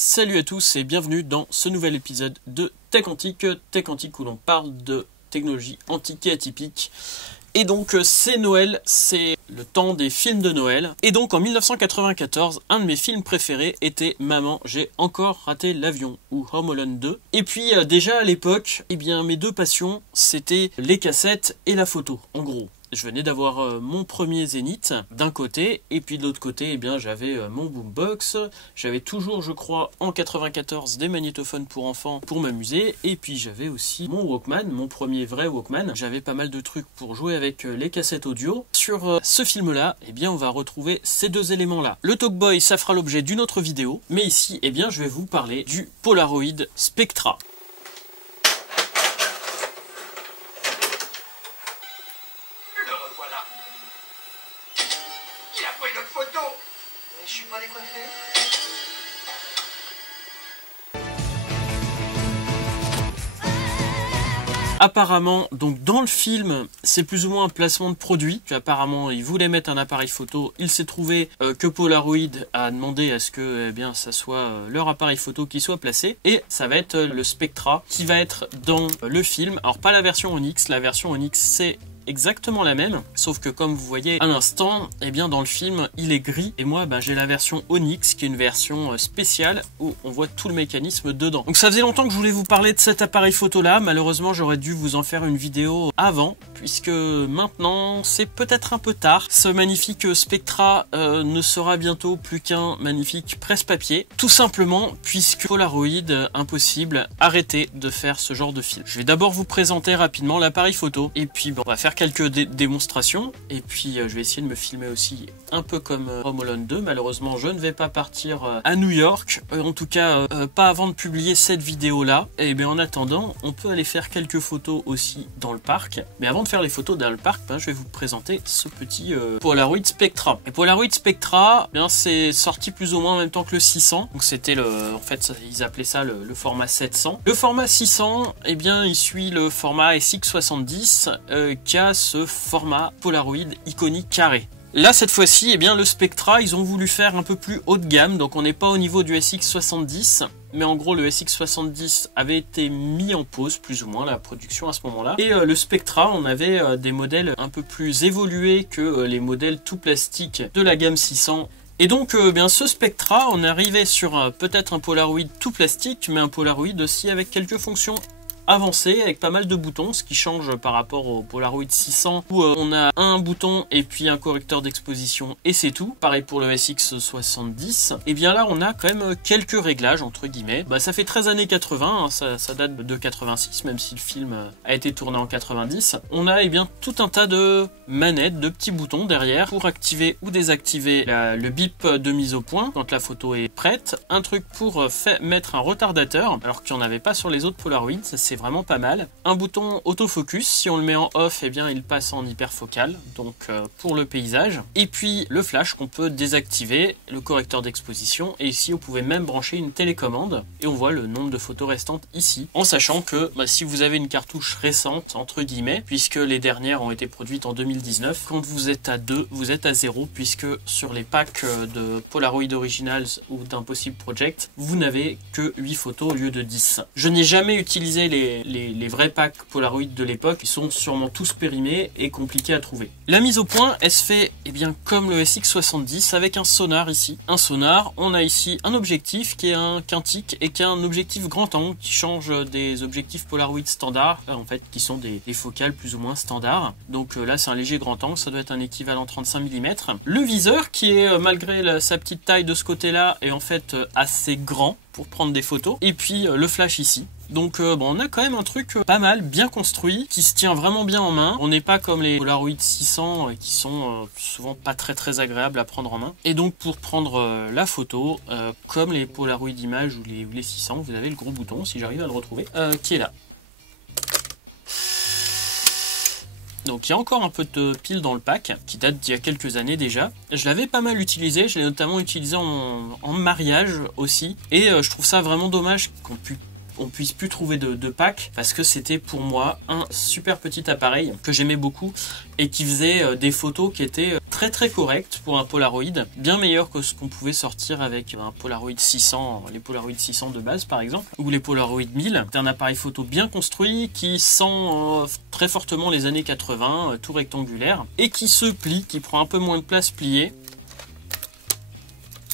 Salut à tous et bienvenue dans ce nouvel épisode de Tech Antique où l'on parle de technologie antique et atypique. Et donc c'est Noël, c'est le temps des films de Noël. Et donc en 1994, un de mes films préférés était Maman, j'ai encore raté l'avion ou Home Alone 2. Et puis déjà à l'époque, mes deux passions c'était les cassettes et la photo, en gros. Je venais d'avoir mon premier Zénith d'un côté, et puis de l'autre côté, j'avais mon boombox. J'avais toujours, je crois, en 94 des magnétophones pour enfants pour m'amuser. Et puis j'avais aussi mon Walkman, mon premier vrai Walkman. J'avais pas mal de trucs pour jouer avec les cassettes audio. Sur ce film-là, on va retrouver ces deux éléments-là. Le Talkboy, ça fera l'objet d'une autre vidéo. Mais ici, je vais vous parler du Polaroid Spectra. Je suis pas décoiffé. Apparemment, donc dans le film, c'est plus ou moins un placement de produit. Apparemment, ils voulaient mettre un appareil photo. Il s'est trouvé que Polaroid a demandé à ce que ça soit leur appareil photo qui soit placé. Et ça va être le Spectra qui va être dans le film. Alors pas la version Onyx. La version Onyx, c'est exactement la même, sauf que comme vous voyez à l'instant, dans le film, il est gris. Et moi, j'ai la version Onyx, qui est une version spéciale où on voit tout le mécanisme dedans. Donc ça faisait longtemps que je voulais vous parler de cet appareil photo-là. Malheureusement, j'aurais dû vous en faire une vidéo avant, puisque maintenant, c'est peut-être un peu tard. Ce magnifique Spectra ne sera bientôt plus qu'un magnifique presse-papier. Tout simplement, puisque Polaroid, impossible, arrêtez de faire ce genre de film. Je vais d'abord vous présenter rapidement l'appareil photo, et puis on va faire quelques démonstrations, et puis je vais essayer de me filmer aussi un peu comme Home Alone 2. Malheureusement, je ne vais pas partir à New York, en tout cas pas avant de publier cette vidéo là. Et en attendant, on peut aller faire quelques photos aussi dans le parc. Mais avant de faire les photos dans le parc, je vais vous présenter ce petit Polaroid Spectra. Et Polaroid Spectra, c'est sorti plus ou moins en même temps que le 600. Donc c'était en fait, ils appelaient ça le format 700. Le format 600, il suit le format SX70 qui a ce format Polaroid iconique carré. Là, cette fois-ci, le Spectra, ils ont voulu faire un peu plus haut de gamme, donc on n'est pas au niveau du SX70, mais en gros, le SX70 avait été mis en pause, plus ou moins, la production à ce moment-là. Et le Spectra, on avait des modèles un peu plus évolués que les modèles tout plastiques de la gamme 600. Et donc, ce Spectra, on arrivait sur peut-être un Polaroid tout plastique, mais un Polaroid aussi avec quelques fonctions avancé avec pas mal de boutons, ce qui change par rapport au Polaroid 600 où on a un bouton et puis un correcteur d'exposition et c'est tout. Pareil pour le SX70. Et là on a quand même quelques réglages entre guillemets. Ça fait 13 années 80, ça date de 86 même si le film a été tourné en 90. On a tout un tas de manettes, de petits boutons derrière pour activer ou désactiver le bip de mise au point quand la photo est prête. Un truc pour mettre un retardateur alors qu'il n'y en avait pas sur les autres Polaroid, ça c'est vraiment pas mal. Un bouton autofocus, si on le met en off, il passe en hyperfocal, donc pour le paysage. Et puis le flash qu'on peut désactiver, le correcteur d'exposition, et ici vous pouvez même brancher une télécommande, et on voit le nombre de photos restantes ici, en sachant que si vous avez une cartouche récente, entre guillemets, puisque les dernières ont été produites en 2019, quand vous êtes à 2, vous êtes à 0, puisque sur les packs de Polaroid Originals ou d'Impossible Project, vous n'avez que 8 photos au lieu de 10. Je n'ai jamais utilisé les vrais packs Polaroid de l'époque, ils sont sûrement tous périmés et compliqués à trouver. La mise au point, elle se fait comme le SX70 avec un sonar ici. Un sonar, on a ici un objectif qui est un quintique et qui est un objectif grand angle qui change des objectifs Polaroid standard, en fait qui sont des focales plus ou moins standards. Donc là c'est un léger grand angle, ça doit être un équivalent 35 mm. Le viseur qui est malgré sa petite taille de ce côté là est en fait assez grand pour prendre des photos. Et puis le flash ici. Donc on a quand même un truc pas mal, bien construit, qui se tient vraiment bien en main. On n'est pas comme les Polaroid 600 qui sont souvent pas très agréables à prendre en main. Et donc pour prendre la photo, comme les Polaroid Images ou les 600, vous avez le gros bouton, si j'arrive à le retrouver, qui est là. Donc il y a encore un peu de pile dans le pack, qui date d'il y a quelques années déjà. Je l'avais pas mal utilisé, je l'ai notamment utilisé en mariage aussi. Et je trouve ça vraiment dommage qu'on puisse on puisse plus trouver de pack, parce que c'était pour moi un super petit appareil que j'aimais beaucoup et qui faisait des photos qui étaient très très correctes pour un Polaroid, bien meilleur que ce qu'on pouvait sortir avec un Polaroid 600, les Polaroid 600 de base par exemple, ou les Polaroid 1000. C'est un appareil photo bien construit qui sent très fortement les années 80, tout rectangulaire, et qui se plie, qui prend un peu moins de place pliée.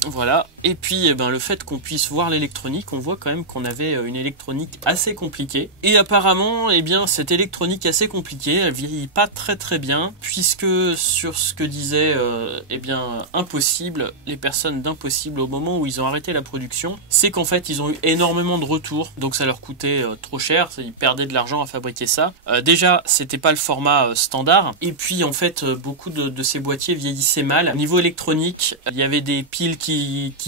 Voilà, et puis le fait qu'on puisse voir l'électronique, on voit quand même qu'on avait une électronique assez compliquée. Et apparemment, cette électronique assez compliquée, elle vieillit pas très très bien, puisque sur ce que disaient Impossible, les personnes d'Impossible au moment où ils ont arrêté la production, c'est qu'en fait ils ont eu énormément de retours, donc ça leur coûtait trop cher, ils perdaient de l'argent à fabriquer ça. Déjà, c'était pas le format standard, et puis en fait beaucoup de ces boîtiers vieillissaient mal. Au niveau électronique, il y avait des piles qui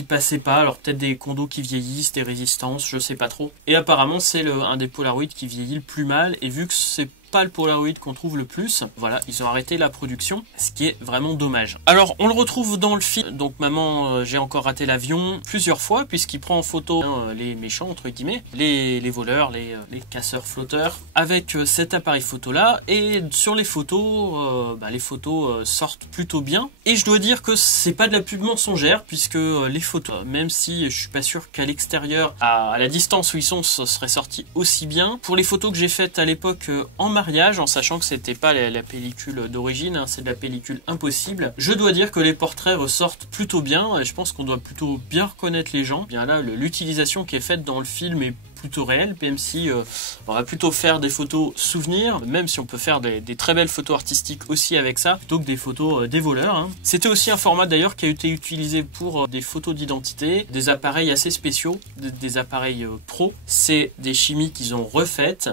passaient pas, alors peut-être des condos qui vieillissent, des résistances, je sais pas trop. Et apparemment c'est un des Polaroid qui vieillit le plus mal, et vu que c'est pas le Polaroid qu'on trouve le plus, voilà, ils ont arrêté la production, ce qui est vraiment dommage. Alors on le retrouve dans le film, donc maman j'ai encore raté l'avion plusieurs fois, puisqu'il prend en photo les méchants entre guillemets, les voleurs, les casseurs flotteurs, avec cet appareil photo là, et sur les photos, les photos sortent plutôt bien, et je dois dire que c'est pas de la pub mensongère, puisque les photos, même si je suis pas sûr qu'à l'extérieur, à la distance où ils sont, ça serait sorti aussi bien. Pour les photos que j'ai faites à l'époque en mariage, en sachant que c'était pas la pellicule d'origine, c'est de la pellicule Impossible, je dois dire que les portraits ressortent plutôt bien, et je pense qu'on doit plutôt bien reconnaître les gens. Bien là, l'utilisation qui est faite dans le film est plutôt réelle, même si on va plutôt faire des photos souvenirs, même si on peut faire des très belles photos artistiques aussi avec ça, plutôt que des photos des voleurs. C'était aussi un format d'ailleurs qui a été utilisé pour des photos d'identité, des appareils assez spéciaux, des appareils pro. C'est des chimies qu'ils ont refaites,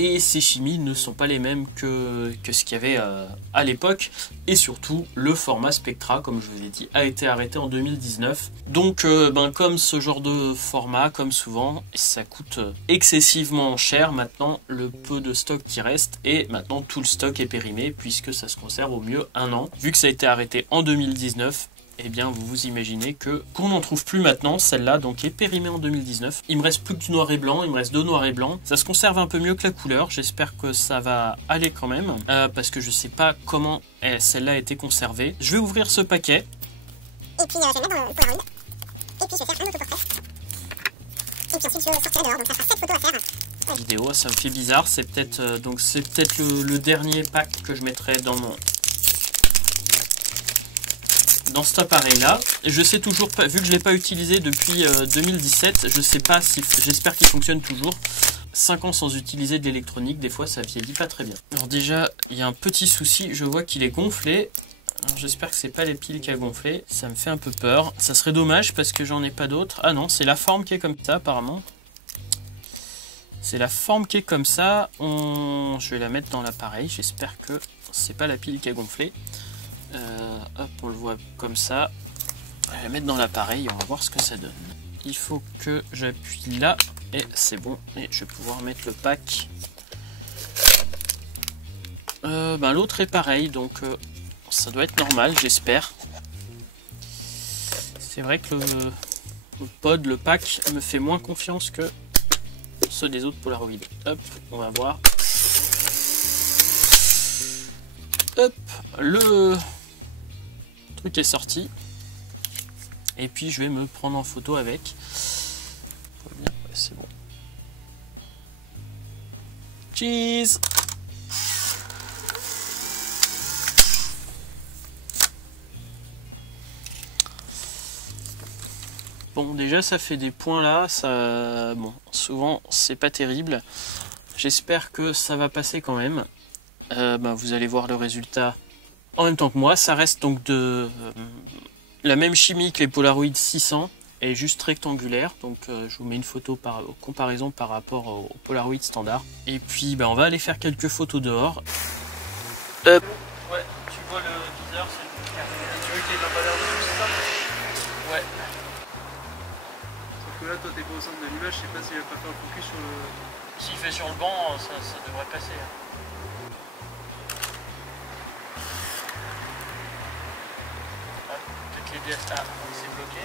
et ces chimies ne sont pas les mêmes que ce qu'il y avait à l'époque, et surtout le format Spectra, comme je vous ai dit, a été arrêté en 2019. Donc comme ce genre de format, comme souvent, ça coûte excessivement cher maintenant, le peu de stock qui reste, et maintenant tout le stock est périmé puisque ça se conserve au mieux 1 an. Vu que ça a été arrêté en 2019, eh bien vous vous imaginez qu'on n'en trouve plus maintenant. Celle-là donc est périmée en 2019. Il me reste plus que du noir et blanc, il me reste 2 noirs et blancs. Ça se conserve un peu mieux que la couleur, j'espère que ça va aller quand même, parce que je sais pas comment celle-là a été conservée. Je vais ouvrir ce paquet. Et puis je vais le mettre dans le Polaroid. Et puis je vais faire un autoportrait. Et puis ensuite je sortirai dehors, donc ça fera 7 photos à faire. Vidéo, ça me fait bizarre, c'est peut-être le dernier pack que je mettrai dans cet appareil là. Je sais toujours pas, vu que je l'ai pas utilisé depuis 2017, je sais pas si, j'espère qu'il fonctionne toujours. 5 ans sans utiliser de l'électronique, des fois ça vieillit pas très bien. Alors déjà il y a un petit souci, je vois qu'il est gonflé. J'espère que c'est pas les piles qui a gonflé, ça me fait un peu peur. Ça serait dommage parce que j'en ai pas d'autres. Ah non, c'est la forme qui est comme ça apparemment. C'est la forme qui est comme ça. Je vais la mettre dans l'appareil, j'espère que c'est pas la pile qui a gonflé. Hop, on le voit comme ça. Je vais la mettre dans l'appareil, on va voir ce que ça donne. Il faut que j'appuie là, et c'est bon. Et je vais pouvoir mettre le pack. L'autre est pareil, donc ça doit être normal, j'espère. C'est vrai que le pack me fait moins confiance que ceux des autres Polaroid. Hop, on va voir. Hop, le truc est sorti. Et puis je vais me prendre en photo avec. Ouais, c'est bon. Cheese! Bon, déjà ça fait des points là, ça, bon, souvent c'est pas terrible. J'espère que ça va passer quand même. Vous allez voir le résultat en même temps que moi. Ça reste donc de la même chimie que les Polaroid 600 et juste rectangulaire. Donc je vous mets une photo par comparaison par rapport au Polaroid standard. Et puis on va aller faire quelques photos dehors. Ouais, tu vois le viseur, c'est tu veux qu'il y ait de l'emballage dessus, c'est ça? Ouais. Sauf que là, toi, t'es pas au centre de l'image, je sais pas s'il va pas faire le focus sur le... S'il fait sur le banc, ça devrait passer. Peut-être l'aider à... Ah, c'est bloqué.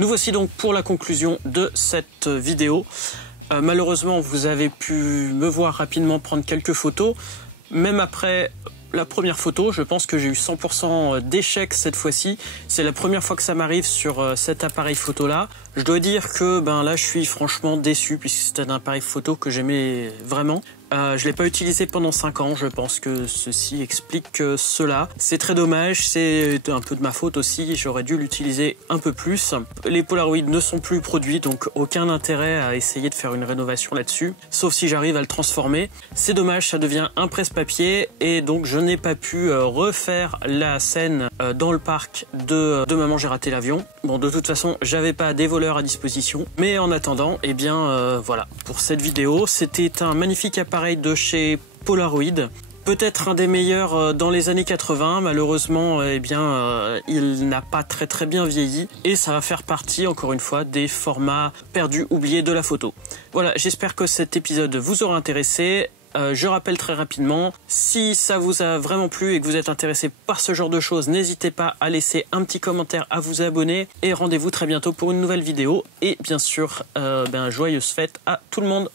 Nous voici donc pour la conclusion de cette vidéo. Malheureusement, vous avez pu me voir rapidement prendre quelques photos. Même après la première photo, je pense que j'ai eu 100% d'échecs cette fois-ci. C'est la première fois que ça m'arrive sur cet appareil photo-là. Je dois dire que là, je suis franchement déçu puisque c'est un appareil photo que j'aimais vraiment. Je ne l'ai pas utilisé pendant 5 ans, je pense que ceci explique cela. C'est très dommage, c'est un peu de ma faute aussi, j'aurais dû l'utiliser un peu plus. Les Polaroid ne sont plus produits, donc aucun intérêt à essayer de faire une rénovation là-dessus, sauf si j'arrive à le transformer. C'est dommage, ça devient un presse-papier, et donc je n'ai pas pu refaire la scène dans le parc de Maman j'ai raté l'avion. Bon, de toute façon, j'avais pas des voleurs à disposition, mais en attendant, eh bien voilà, pour cette vidéo, c'était un magnifique appareil de chez Polaroid, peut-être un des meilleurs dans les années 80. Malheureusement, il n'a pas très bien vieilli et ça va faire partie, encore une fois, des formats perdus, oubliés de la photo. Voilà, j'espère que cet épisode vous aura intéressé. Je rappelle très rapidement, si ça vous a vraiment plu et que vous êtes intéressé par ce genre de choses, n'hésitez pas à laisser un petit commentaire, à vous abonner et rendez-vous très bientôt pour une nouvelle vidéo. Et bien sûr, joyeuses fêtes à tout le monde.